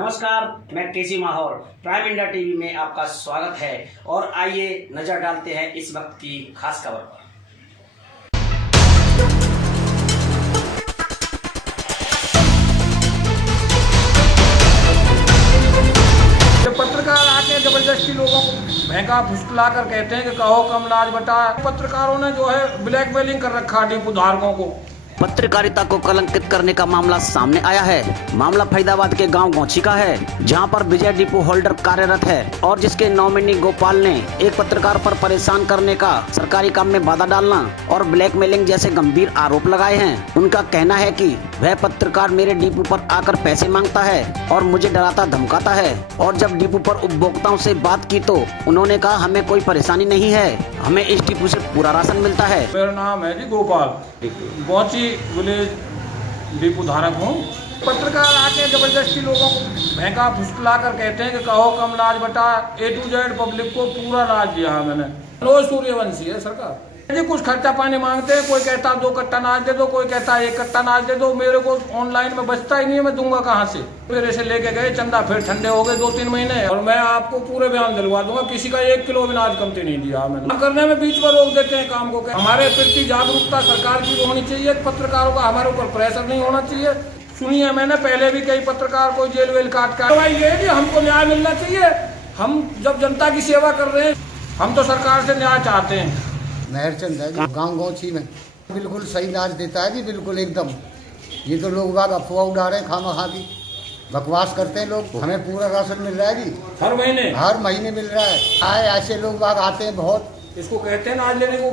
नमस्कार, मैं केसी Mahaur prime India TV में आपका स्वागत है और आइए नजर डालते हैं इस वक्त की खास खबर पर। जब पत्रकार आके जबरदस्ती लोगों को भैंका फुसला कर कहते हैं कि कहो कम लाज बटा, पत्रकारों ने जो है ब्लैकमेलिंग कर रखा डिपो धारकों को। पत्रकारिता को कलंकित करने का मामला सामने आया है। मामला फरीदाबाद के गांव गौची का है, जहां पर विजय डिपो होल्डर कार्यरत है और जिसके नॉमिनी गोपाल ने एक पत्रकार पर परेशान करने का, सरकारी काम में बाधा डालना और ब्लैकमेलिंग जैसे गंभीर आरोप लगाए हैं। उनका कहना है कि वह पत्रकार मेरे डिपो पर आकर पैसे मांगता है और मुझे डराता धमकाता है, और जब डिपो पर उपभोक्ताओं से बात की तो उन्होंने कहा हमें कोई परेशानी नहीं है, हमें इस डिपो से पूरा राशन मिलता है। मेरा नाम है जी गोपाल, गौची विलेज डिपो धारक हूँ। पत्रकार आके जबरदस्ती लोगों को भैंका फुसला कर कहते हैं कि कहो कम लाज बटा, A to Z पब्लिक को पूरा लाज दिया है मैंने। लो सूर्यवंशी है सरकार जी, कुछ खर्चा पानी मांगते हैं, कोई कहता 2 कट्टा अनाज दे दो, कोई कहता 1 कट्टा अनाज दे दो। मेरे को ऑनलाइन में बचता ही नहीं है, मैं दूंगा कहाँ से। मेरे से लेके गए चंदा, फिर ठंडे हो गए 2-3 महीने, और मैं आपको पूरे बयान दिलवा दूंगा, किसी का 1 किलो भी अनाज कमती नहीं दिया मैंने। काम करने में बीच में रोक देते हैं काम को। हमारे प्रति जागरूकता सरकार की होनी चाहिए, पत्रकारों का हमारे ऊपर प्रेशर नहीं होना चाहिए। सुनिए, मैंने पहले भी कई पत्रकार को जेल वेल काट कर ये कि हमको न्याय मिलना चाहिए। हम जब जनता की सेवा कर रहे हैं, हम तो सरकार से न्याय चाहते हैं। महरचंद है जी, गाँव गौची में बिल्कुल सही अनाज देता है जी, बिल्कुल एकदम। ये तो लोग बाग अफवाह उड़ा रहे हैं, खामा की बकवास करते हैं लोग। हमें पूरा राशन मिल रहा है जी, हर महीने मिल रहा है। आए ऐसे लोग बाग आते हैं बहुत, इसको कहते हैं अनाज लेने को,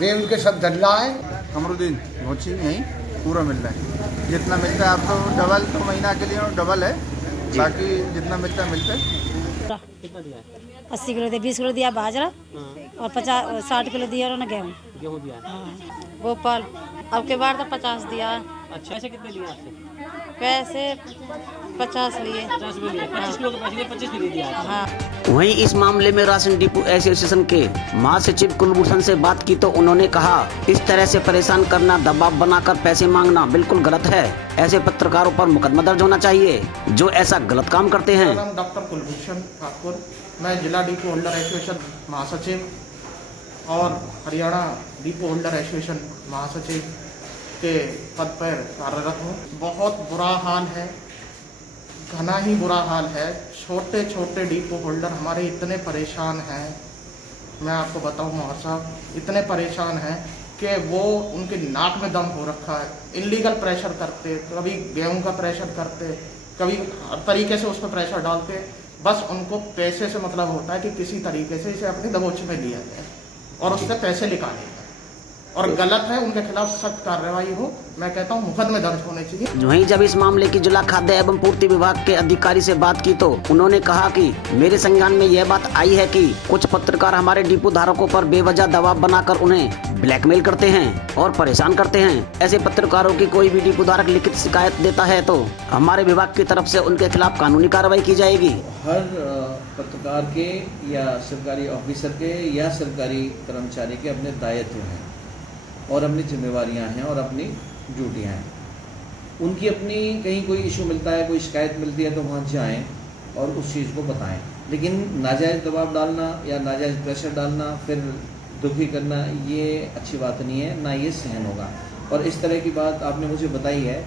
वे उनके सब धल्ला है। कमरुद्दीन गौची में ही पूरा मिल रहा है, जितना मिलता है। अब तो डबल, तो महीना के लिए डबल है, बाकी जितना मिलता है। 80 किलो दिया, 20 किलो दिया बाजरा और 60 किलो दिया उन्होंने गेहूँ दिया। हाँ। गोपाल अब के बार तो 50 दिया। अच्छा, पैसे कितने लिए आपसे? पैसे 50 लिए। 50 रुपये लिए, 25 किलो के पैसे लिए 25 लिए दिया। हाँ। वहीं इस मामले में राशन डिपो एसोसिएशन के महासचिव कुलभूषण से बात की तो उन्होंने कहा इस तरह से परेशान करना, दबाव बनाकर पैसे मांगना बिल्कुल गलत है। ऐसे पत्रकारों पर मुकदमा दर्ज होना चाहिए जो ऐसा गलत काम करते हैं। मेरा नाम डॉक्टर कुलभूषण ठाकुर, मैं जिला डिपो होल्डर एसोसिएशन महासचिव और हरियाणा डिपो होल्डर एसोसिएशन महासचिव के पद पर कार्यरत हूँ। बहुत बुरा हाल है, घना ही बुरा हाल है। छोटे छोटे डिपो होल्डर हमारे इतने परेशान हैं, मैं आपको बताऊं मोहर साहब, इतने परेशान हैं कि वो उनके नाक में दम हो रखा है। इलीगल प्रेशर करते, कभी गेहूं का प्रेशर करते, कभी हर तरीके से उस पर प्रेशर डालते। बस उनको पैसे से मतलब होता है कि किसी तरीके से इसे अपनी दबोच में लिया जाए और उससे पैसे निकाले, और गलत है, उनके खिलाफ सख्त कार्रवाई हो। मैं कहता हूँ मुकदमे दर्ज होने चाहिए। वहीं जब इस मामले की जिला खाद्य एवं पूर्ति विभाग के अधिकारी से बात की तो उन्होंने कहा कि मेरे संज्ञान में यह बात आई है कि कुछ पत्रकार हमारे डिपो धारकों पर बेवजह दबाव बनाकर उन्हें ब्लैकमेल करते हैं और परेशान करते हैं। ऐसे पत्रकारों की कोई भी डिपो धारक लिखित शिकायत देता है तो हमारे विभाग की तरफ से उनके खिलाफ कानूनी कार्रवाई की जाएगी। हर पत्रकार के या सरकारी ऑफिसर के या सरकारी कर्मचारी के अपने दायित्व हैं और अपनी जिम्मेवारियां हैं और अपनी ड्यूटियां हैं। उनकी अपनी कहीं कोई इशू मिलता है, कोई शिकायत मिलती है तो वहाँ जाएं और उस चीज़ को बताएं। लेकिन नाजायज़ दबाव डालना या नाजायज़ प्रेशर डालना, फिर दुखी करना, ये अच्छी बात नहीं है, ना ये सहन होगा। और इस तरह की बात आपने मुझे बताई है,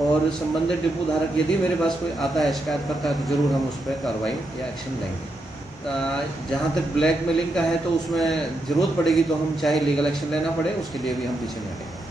और संबंधित डिपो धारक यदि मेरे पास कोई आता है शिकायत करता है तो ज़रूर हम उस पर कार्रवाई या एक्शन लेंगे। जहाँ तक ब्लैकमेलिंग का है तो उसमें ज़रूरत पड़ेगी तो हम चाहे लीगल एक्शन लेना पड़े, उसके लिए भी हम पीछे नहीं हटेंगे।